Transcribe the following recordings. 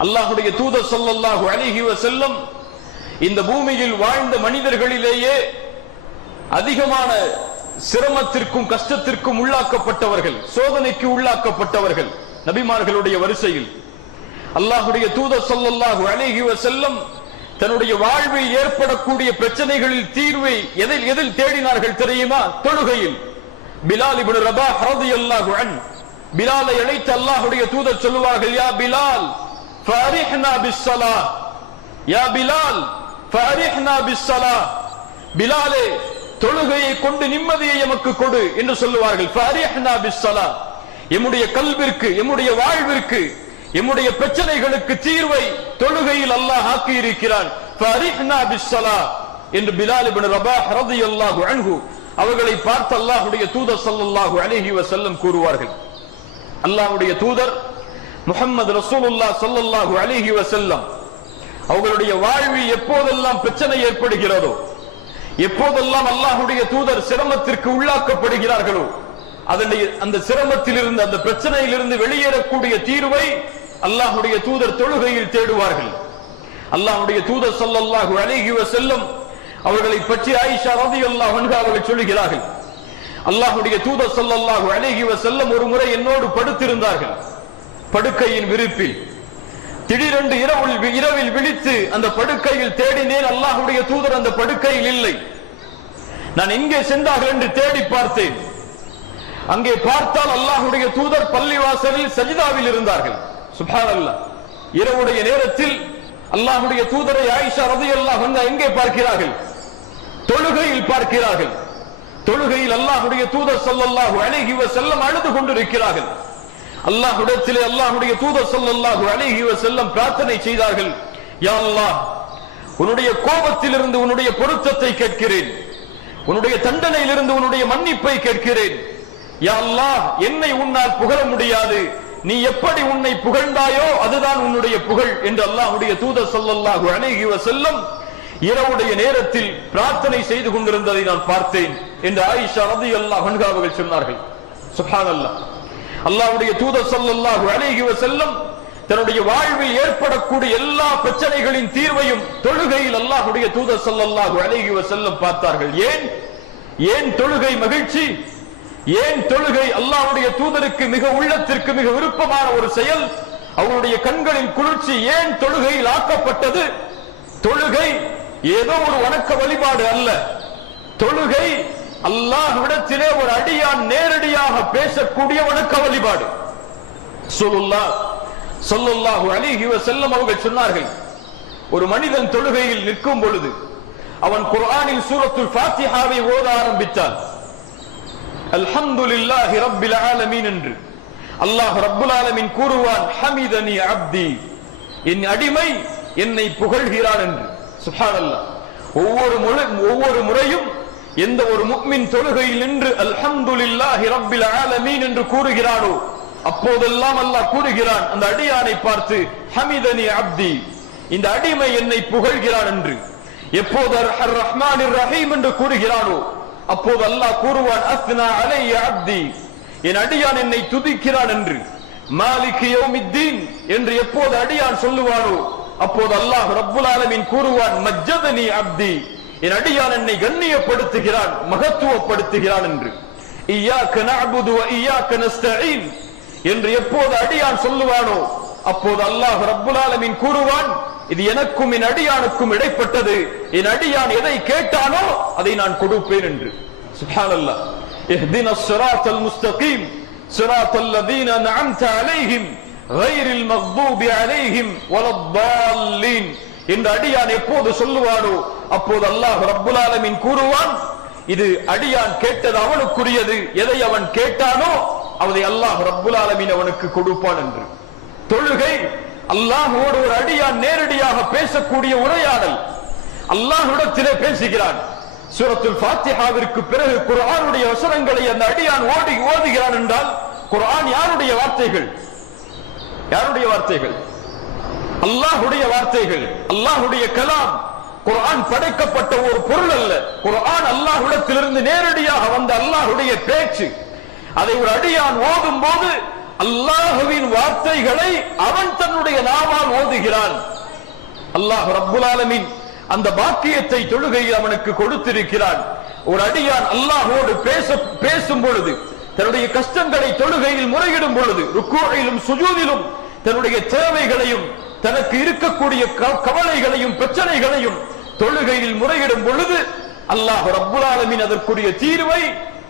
அல்லாஹுடைய தூதர் சொல்லல்லாஹு அழகி செல்லும் இந்த பூமியில் வாழ்ந்த மனிதர்களிலேயே அதிகமான சிரமத்திற்கும் கஷ்டத்திற்கும் உள்ளாக்கப்பட்டவர்கள் சோதனைக்கு உள்ளாக்கப்பட்டவர்கள் நபிமார்களுடைய வரிசையில். அல்லாஹுடைய தூதர் சொல்லல்லாஹு அழகி செல்லும் தன்னுடைய வாழ்வில் ஏற்படக்கூடிய பிரச்சனைகளில் தீர்வை எதில் எதில் தேடினார்கள் தெரியுமா? தொழுகையில். பிலால் இப்னு ரபாஹ் அல்லாஹு அன் பிலாலை அழைத்து அல்லாஹுடைய தூதர் சொல்லுவார்கள் யா பிலால் ஃபரிஹ்னா பிஸ்ஸலா யா பிலால் ஃபரிஹ்னா பிஸ்ஸலா பிலாலே தொழுகையை கொண்டு நிம்மதியை எமக்கு கொடு என்று சொல்லுவார்கள். ஃபரிஹ்னா பிஸ்ஸலா எம்முடைய கல்விற்கு எம்முடைய வாழ்விற்கு எம்முடைய பிரச்சனைகளுக்கு தீர்வை தொழுகையில் அல்லாஹ் ஆக்கி இருக்கிறான் ஃபரிஹ்னா பிஸ்ஸலா என்று பிலால் இப்னு ரபாஹ் ரலியல்லாஹு அன்ஹு அவர்களை பார்த்து அல்லாஹ்வுடைய தூதர் ஸல்லல்லாஹு அலைஹி வஸல்லம் கூறுவார்கள். அல்லாஹ்வுடைய தூதர் முகமது ரசூலுல்லா சொல்லல்லாஹு அலிஹி வசல்லம் அவர்களுடைய வாழ்வில் எப்போதெல்லாம் பிரச்சனை ஏற்படுகிறதோ எப்போதெல்லாம் அல்லாஹுடைய தூதர் சிரமத்திற்கு உள்ளாக்கப்படுகிறார்களோ அதனுடைய அந்த சிரமத்தில் இருந்து அந்த பிரச்சனையிலிருந்து வெளியேறக்கூடிய தீர்வை அல்லாஹ்வுடைய தூதர் தொழுகையில் தேடுவார்கள். அல்லாஹுடைய தூதர் ஸல்லல்லாஹு அலிஹி வசல்லம் அவர்களை பற்றி ஆயிஷா ரதி அல்லாஹ் அவர்கள் சொல்லுகிறார்கள் அல்லாஹுடைய தூதர் சொல்லல்லாஹு அலிஹி வசல்லம் ஒரு முறை என்னோடு படுத்திருந்தார்கள். படுக்கையின் விருப்பில். திடீரென்று இரவு இரவில் விழித்து அந்த படுக்கையில் தேடினேன் அல்லாஹுடைய தூதர் அந்த படுக்கையில் இல்லை. நான் எங்கே சென்றார்கள் என்று தேடி பார்த்தேன். அங்கே பார்த்தால் அல்லாஹுடைய தூதர் பள்ளிவாசலில் சஜிதாவில் இருந்தார்கள். சுப்ஹானல்லாஹ் இரவுடைய நேரத்தில் அல்லாஹுடைய தூதரை ஆயிஷா ரலியல்லாஹு அன்ஹா எங்கே பார்க்கிறார்கள்? தொழுகையில் பார்க்கிறார்கள். தொழுகையில் அல்லாஹுடைய தூதர் ஸல்லல்லாஹு அலைஹி செல்லம் அழுது கொண்டிருக்கிறார்கள். அல்லாஹுடத்திலே அல்லாஹுடைய தூதர் சொல்லல்லாஹு அழகி செல்லம் பிரார்த்தனை செய்தார்கள். யா அல்லாஹ் உன்னுடைய கோபத்திலிருந்து உன்னுடைய பொருத்தத்தை கேட்கிறேன். உன்னுடைய தண்டனையிலிருந்து உன்னுடைய மன்னிப்பை கேட்கிறேன். யா அல்லாஹ் என்னை உன்னால் புகழ முடியாது. நீ எப்படி உன்னை புகழ்ந்தாயோ அதுதான் உன்னுடைய புகழ் என்று அல்லாஹுடைய தூதர் சொல்லல்லாஹு அழகி செல்லம் இரவுடைய நேரத்தில் பிரார்த்தனை செய்து கொண்டிருந்ததை நான் பார்த்தேன் என்று ஆயிஷா ரதி அல்லாஹ் அவர்கள் சொன்னார்கள். அல்லாஹ் அல்லாவுடைய தூத ஸல்லல்லாஹு அலைஹி செல்லும் தன்னுடைய வாழ்வில் ஏற்படக்கூடிய எல்லா பிரச்சனைகளின் தீர்வையும் தொழுகையில் அல்லாஹுடைய தூத ஸல்லல்லாஹு அலைஹி செல்லும் பார்த்தார்கள். ஏன்? ஏன் தொழுகை மகிழ்ச்சி? ஏன் தொழுகை அல்லாவுடைய தூதருக்கு மிக உள்ளத்திற்கு மிக விருப்பமான ஒரு செயல்? அவருடைய கண்களின் குளிர்ச்சி ஏன் தொழுகையில் ஆக்கப்பட்டது? தொழுகை ஏதோ ஒரு வணக்க வழிபாடு அல்ல. தொழுகை அல்லாஹ்விடத்திலே ஒரு அடியான் நேரடியாக பேசக்கூடிய வணக்க வழிபாடு. சொல்லுல்லா சொல்லுல்லாஹு அலிஹி வஸல்லம் அவர்கள் சொன்னார்கள் ஒரு மனிதன் தொழுகையில் நிற்கும் பொழுது அவன் குர்ஆனில் சூரத்துல் ஃபாத்திஹாவை ஓத ஆரம்பித்தான். அல்ஹம்துலில்லாஹி ரப்பில் ஆலமீன் என்று. அல்லாஹ் ரப்புல் ஆலமீன் கூறுவான் ஹமிதனி அப்தி என் அடிமை என்னை புகழ்கிறான் என்று. சுப்ஹானல்லாஹ் ஒவ்வொரு முறை ஒவ்வொரு முறையும் எந்த ஒரு முக்மின் தொழுகையில் நின்று அல்ஹம்துலில்லாஹி ரப்பில் ஆலமீன் என்று கூறுகிறானோ அப்போதெல்லாம் அல்லாஹ் கூறுகிறான் அந்த அடியானை பார்த்து ஹமிதனி அப்தி இந்த அடிமை என்னை புகழ்கிறான் என்று. எப்போது அர் ரஹ்மான் ரஹீம் என்று கூறுகிறானோ அப்போது அல்லாஹ் கூறுவான் அஸ்னா அலைய அப்தி என் அடியான் என்னை துதிக்கிறான் என்று. மாலிக் யோமித்தீன் என்று எப்போது அடியான் சொல்லுவானோ அப்போது அல்லாஹ் ரப்புல் ஆலமின் கூறுவான் மஜ்ஜதனி அப்தி என் அடியான் என்னை கண்ணியப்படுத்துகிறான் மகத்துவப்படுத்துகிறான் என்று இய்யாக நஅபுது வ இய்யாக நஸ்தஈன் என்று எப்போது அடியான் சொல்லுவானோ அப்போது அல்லாஹ் ரப்புல் ஆலமீன் கூறுவான் இது எனக்கும் என் அடியானுக்கும் இடைப்பட்டது என் அடியான் எதை கேட்டானோ அதை நான் கொடுப்பேன் என்று சுப்ஹானல்லாஹ் اهدنا الصراط المستقيم صراط الذين انعمت عليهم غير المغضوب عليهم ولا الضالين இந்த அடியான் எப்போது சொல்லுவானோ அப்போது அல்லாஹ் ரப்புல் ஆலமீன் கூறுவான் இது அடியான் கேட்டது அவனுக்குரியது. எதை அவன் கேட்டானோ அதை அல்லாஹ் ரப்புல் அவனுக்கு கொடுப்பான் என்று. தொழுகை அல்லாஹோடு ஒரு அடியான் நேரடியாக பேசக்கூடிய உரையாடல். அல்லாஹ்விடத்திலே பேசுகிறான். சூரத்துல் ஃபாத்திஹாவிற்கு பிறகு குர்ஆனுடைய வசனங்களை அந்த அடியான் ஓடி ஓதுகிறான் என்றால் குர்ஆன் யாருடைய வார்த்தைகள்? யாருடைய வார்த்தைகள்? அல்லாஹுடைய வார்த்தைகள் அல்லாஹுடைய கலாம். குரான் படைக்கப்பட்ட ஒரு பொருள் அல்ல. குரான் அல்லாஹுடத்திலிருந்து நேரடியாக வந்த அல்லாஹுடைய பேச்சு. அதை ஒரு அடியான் ஓதும் போது அல்லாஹுவின் வார்த்தைகளை அவன் தன்னுடைய நாவால் ஓதுகிறான். அல்லாஹ் ரப்புல் அந்த பாக்கியத்தை தொழுகையில் அவனுக்கு கொடுத்திருக்கிறான். ஒரு அடியான் அல்லாஹோடு பேச பேசும் பொழுது தன்னுடைய கஷ்டங்களை தொழுகையில் முறையிடும் பொழுது ருக்குவிலும் சுஜூதிலும் தன்னுடைய தேவைகளையும் தனக்கு இருக்கக்கூடிய கவலைகளையும் பிரச்சனைகளையும் தொழுகையில் முறையிடும் பொழுது அல்லாஹ் ரப்புலாலமின் அதற்குரிய தீர்வை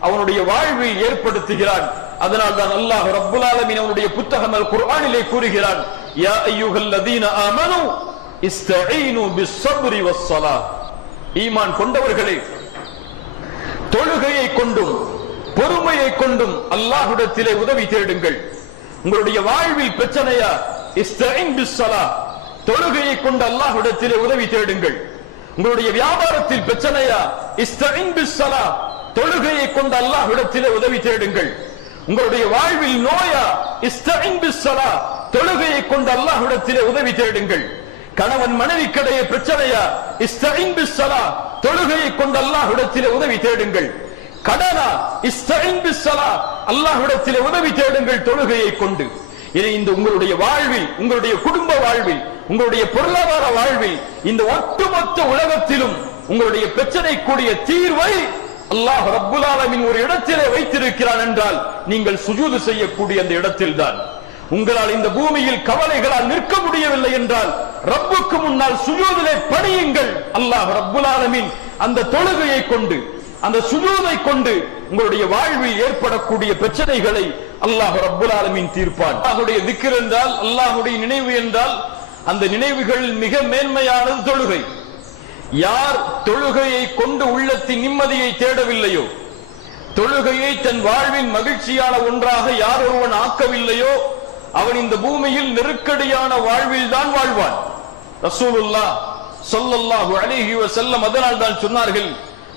அவனுடைய வாழ்வில் ஏற்படுத்துகிறான். அதனால் தான் அல்லாஹ் ரப்புல் ஆலமீன் அவனுடைய புத்தகம் அல் குர்ஆனிலே கூறுகிறான் யா அய்யுஹல் லதீன ஆமனு இஸ்தஈனு பிஸ்ஸப்ரி வஸ்ஸலாஹ் ஈமான் கொண்டவர்களே தொழுகையை கொண்டும் பொறுமையை கொண்டும் அல்லாஹ்விடத்திலே உதவி தேடுங்கள். உங்களுடைய வாழ்வில் பிரச்சனையா தொழுகையை கொண்டு அல்லாஹ்விடத்திலே உதவி தேடுங்கள். உங்களுடைய வியாபாரத்தில் பிரச்சனையா? இஸ்தஈன் பிஸ்ஸலாஹ் தொழுகையை கொண்டு அல்லாஹ்விடத்திலே உதவி தேடுங்கள். உங்களுடைய வாழ்வில் நோயா? இஸ்தஈன் பிஸ்ஸலாஹ் தொழுகையை கொண்டு அல்லாஹ்விடத்திலே உதவி தேடுங்கள். கணவன் மனைவிக்கிடையே பிரச்சனையா? இஸ்தஈன் பிஸ்ஸலாஹ் தொழுகையை கொண்டு அல்லாஹ்விடத்திலே உதவி தேடுங்கள். கடனா? இஸ்தஈன் பிஸ்ஸலாஹ் அல்லாஹ்விடத்திலே உதவி தேடுங்கள் தொழுகையை கொண்டு. இதை இந்த உங்களுடைய வாழ்வில் உங்களுடைய குடும்ப வாழ்வில் உங்களுடைய பொருளாதார வாழ்வில் இந்த ஒட்டுமொத்த உலகத்திலும் உங்களுடைய பிரச்சனை கூடிய தீர்வை அல்லாஹ் ரப்புல் ஆலமின் ஒரு இடத்திலே வைத்திருக்கிறான் என்றால் நீங்கள் சுஜூது செய்யக்கூடிய அந்த இடத்தில்தான். உங்களால் இந்த பூமியில் கவலைகளால் நிற்க முடியவில்லை என்றால் ரப்புக்கு முன்னால் சுஜூதிலே பணியுங்கள். அல்லாஹ் ரப்புல் ஆலமின் அந்த தொழுகையை கொண்டு அந்த சுஜூதை கொண்டு உங்களுடைய வாழ்வில் ஏற்படக்கூடிய பிரச்சனைகளை அல்லாஹ் ரப்புல் ஆலமின் தீர்ப்பான். அல்லாஹுடைய திக்ர் என்றால் அல்லாஹுடைய நினைவு என்றால் அந்த நினைவுகள் மிக மேன்மையானது தொழுகை. யார் தொழுகையை கொண்டு உள்ளத்தின் நிம்மதியை தேடவில்லையோ தொழுகையை தன் வாழ்வின் மகிழ்ச்சியான ஒன்றாக யார் ஒருவன் ஆக்கவில்லையோ அவன் இந்த பூமியில் நெருக்கடியான வாழ்வில் தான் வாழ்வான். ரசூலுல்லா ஸல்லல்லாஹு அலைஹி வஸல்லம் அதனால் தான் சொன்னார்கள்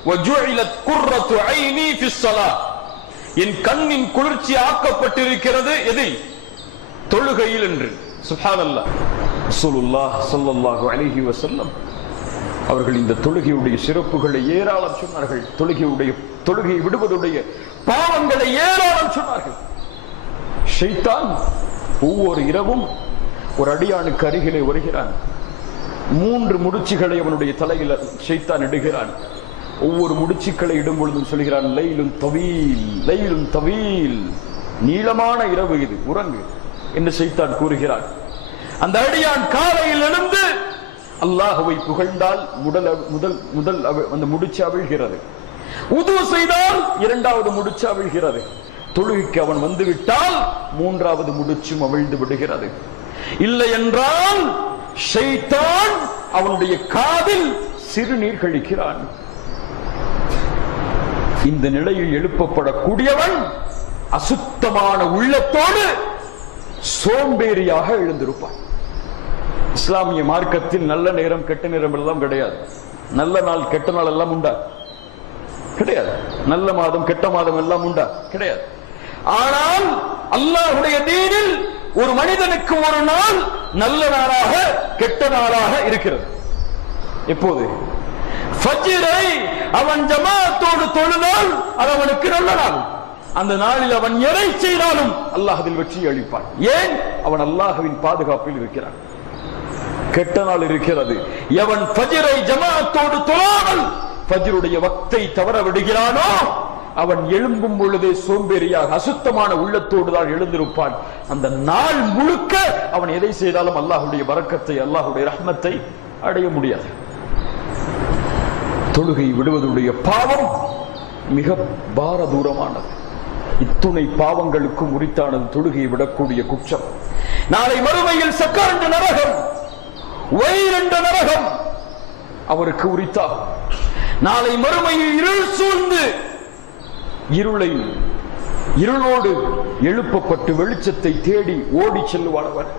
வஜுஇலத் குர்ரத்து ஐனி ஃபிஸ் என் கண்ணின் குளிர்ச்சி ஆக்கப்பட்டிருக்கிறது எதை தொழுகையில் என்று. சுப்ஹானல்லாஹ் ரசூலுல்லாஹ் ஸல்லல்லாஹு அலைஹி வஸல்லம் அவர்கள் இந்த தொழுகையுடைய சிறப்புகளை ஏராளம் சொன்னார்கள். தொழுகையுடைய தொழுகையை விடுவதுடைய பாவங்களை ஏராளம் சொன்னார்கள். ஷைத்தான் ஒவ்வொரு இரவும் ஒரு அடியானுக்கு அருகிலே வருகிறான். மூன்று முடிச்சுகளை அவனுடைய தலையில் ஷைத்தான் இடுகிறான். ஒவ்வொரு முடிச்சுக்களை இடும் பொழுதும் சொல்கிறான் லைலும் தவீல் லைலும் தவீல். நீளமான இரவு இது உறங்கு என்று செய்தான் கூறுகிறான். அந்த அடியான் காலையில் எழுந்து அல்லாஹுவை புகழ்ந்தால் முதல் முதல் முதல் அவ- அந்த முடிச்சு அவிழ்கிறது. உது செய்தால் இரண்டாவது முடிச்சு அவிழ்கிறது. தொழுகைக்கு அவன் வந்துவிட்டால் மூன்றாவது முடிச்சும் அவிழ்ந்து விடுகிறது. இல்லை என்றால் அவனுடைய காதில் சிறுநீர் கழிக்கிறான். இந்த நிலையில் எழுப்பப்படக்கூடியவன் அசுத்தமான உள்ளத்தோடு சோம்பேறியாக எழுந்திருப்பான். இஸ்லாமிய மார்க்கத்தில் நல்ல நேரம் கெட்ட நேரம் எல்லாம் கிடையாது. நல்ல நாள் கெட்ட நாள் எல்லாம் உண்டா? கிடையாது. நல்ல மாதம் கெட்ட மாதம் எல்லாம் உண்டா? கிடையாது. ஆனால் அல்லாஹுடைய தீனில் ஒரு மனிதனுக்கு ஒரு நாள் நல்ல நாளாக கெட்ட நாளாக இருக்கிறது. எப்போது ஃபஜ்ரை அவன் ஜமாத்தோடு தொழுதால் அது அவனுக்கு நல்ல நாள் அந்த நாளில் அவன் எதை செய்தாலும் அல்லாஹ் வெற்றி அளிப்பான். ஏன்? அவன் அல்லாஹவின் பாதுகாப்பில் இருக்கிறான். கெட்ட நாள் இருக்கிறது. எவன் பஜிரை ஜமாத்தோடு தொழாமல் பஜிருடைய வக்தை தவற விடுகிறானோ அவன் எழும்பும் பொழுதே சோம்பேறியாக அசுத்தமான உள்ளத்தோடு தான் எழுந்திருப்பான். அந்த நாள் முழுக்க அவன் எதை செய்தாலும் அல்லாஹுடைய வரக்கத்தை அல்லாஹுடைய ரஹ்மத்தை அடைய முடியாது. தொழுகை விடுவதுடைய பாவம் மிக பாரதூரமானது இத்துணை பாவங்களுக்கும் உரித்தானது தொழுகையை விடக்கூடிய குற்றம். நாளை மறுமையில் சக்காரண்ட நரகம் என்ற நரகம் அவருக்கு உரித்தாகும். நாளை மறுமையில் இருள் சூழ்ந்து இருளை இருளோடு எழுப்பப்பட்டு வெளிச்சத்தை தேடி ஓடி செல்லுவான்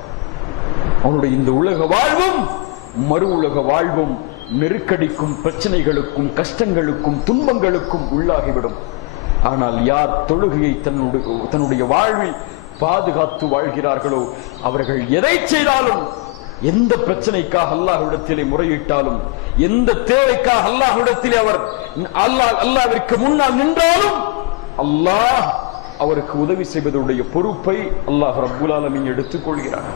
அவனுடைய இந்த உலக வாழ்வும் மறு உலக வாழ்வும் நெருக்கடிக்கும் பிரச்சனைகளுக்கும் கஷ்டங்களுக்கும் துன்பங்களுக்கும் உள்ளாகிவிடும். ஆனால் யார் தொழுகையை தன்னுடைய தன்னுடைய வாழ்வில் பாதுகாத்து வாழ்கிறார்களோ அவர்கள் எதை செய்தாலும் எந்த பிரச்சனைக்காக அல்லாஹ்விடத்திலே முறையிட்டாலும் எந்த தேவைக்காக அல்லாஹ்விடத்திலே அவர் அல்லாஹ் அல்லாவிற்கு முன்னால் நின்றாலும் அல்லாஹ் அவருக்கு உதவி செய்வதுடைய பொறுப்பை அல்லாஹ் ரபுல் ஆலமின் எடுத்துக் கொள்கிறார்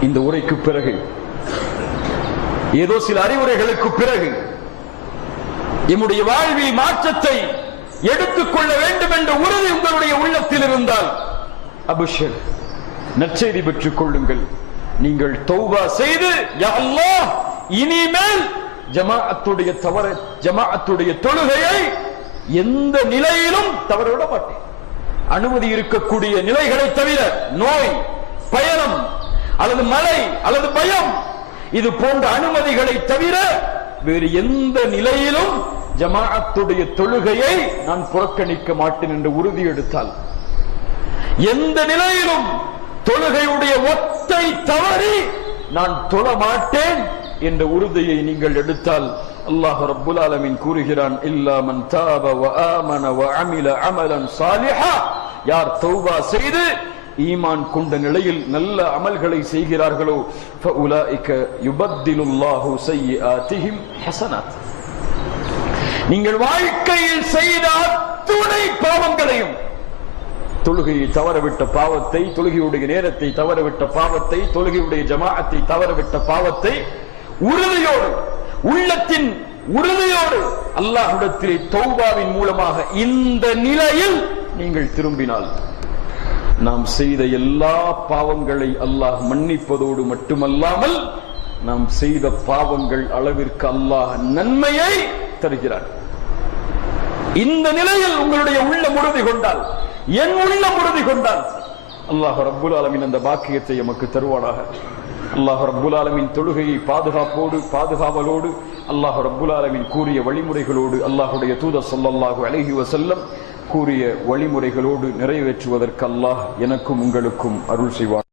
இந்த உரைக்கு பிறகு ஏதோ சில அறிவுரைகளுக்கு பிறகு எம்முடைய வாழ்வில் மாற்றத்தை எடுத்துக்கொள்ள வேண்டும் என்ற உறுதி உங்களுடைய உள்ளத்தில் இருந்தால் அபிஷேக் நற்செய்தி பெற்றுக் கொள்ளுங்கள். நீங்கள் தௌபா செய்து இனிமேல் ஜமாஅத்துடைய தவற ஜமாஅத்துடைய தொழுகையை எந்த நிலையிலும் தவறவிட மாட்டேன். அனுமதி இருக்கக்கூடிய நிலைகளை தவிர நோய் பயணம் அல்லது மழை அல்லது பயம் இது போன்ற அனுமதிகளை தவிர வேறு எந்த நிலையிலும் ஜமாஅத்துடைய தொழுகையை நான் புறக்கணிக்க மாட்டேன் என்று உறுதி எடுத்தால். எந்த நிலையிலும் தொழுகையுடைய ஒத்தை தவறி நான் தொழ மாட்டேன் என்ற உறுதியை நீங்கள் எடுத்தால் அல்லாஹ் ரப்புல் ஆலமீன் கூறுகிறான் இல்லாமன் தாப வ ஆமன வ அமில அமலன் சாலிஹா. யார் தௌபா செய்து ஈமான் கொண்ட நிலையில் நல்ல அமல்களை செய்கிறார்களோ ஃபஉலாயிக நீங்கள் வாழ்க்கையில் செய்த அத்துணை பாவங்களையும் தொழுகையை தவறவிட்ட பாவத்தை தொழுகையுடைய நேரத்தை தவறவிட்ட பாவத்தை தொழுகையுடைய ஜமாஅத்தை தவறவிட்ட பாவத்தை உறுதியோடு உள்ளத்தின் உறுதியோடு அல்லாஹுடத்திலே தௌபாவின் மூலமாக இந்த நிலையில் நீங்கள் திரும்பினால். நாம் செய்த எல்லா பாவங்களை அல்லாஹ் மன்னிப்பதோடு மட்டுமல்லாமல் நாம் செய்த பாவங்கள் அளவிற்கு அல்லாஹ் நன்மையை தருகிறார் இந்த நிலையில் உங்களுடைய உள்ள உறுதி கொண்டால் என் உள்ள உறுதி கொண்டால் அல்லாஹ் ரப்புல் ஆலமின் அந்த பாக்கியத்தை எமக்கு தருவானாக. அல்லாஹ் ரப்புல் ஆலமின் தொழுகையை பாதுகாப்போடு பாதுகாவலோடு அல்லாஹ் ரப்புல் ஆலமின் கூறிய வழிமுறைகளோடு அல்லாஹுடைய தூதர் சொல்லல்லாஹு அழகி வசல்லம் கூறிய வழிமுறைகளோடு நிறைவேற்றுவதற்கு அல்லாஹ் எனக்கும் உங்களுக்கும் அருள் செய்வார்